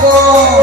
Oh.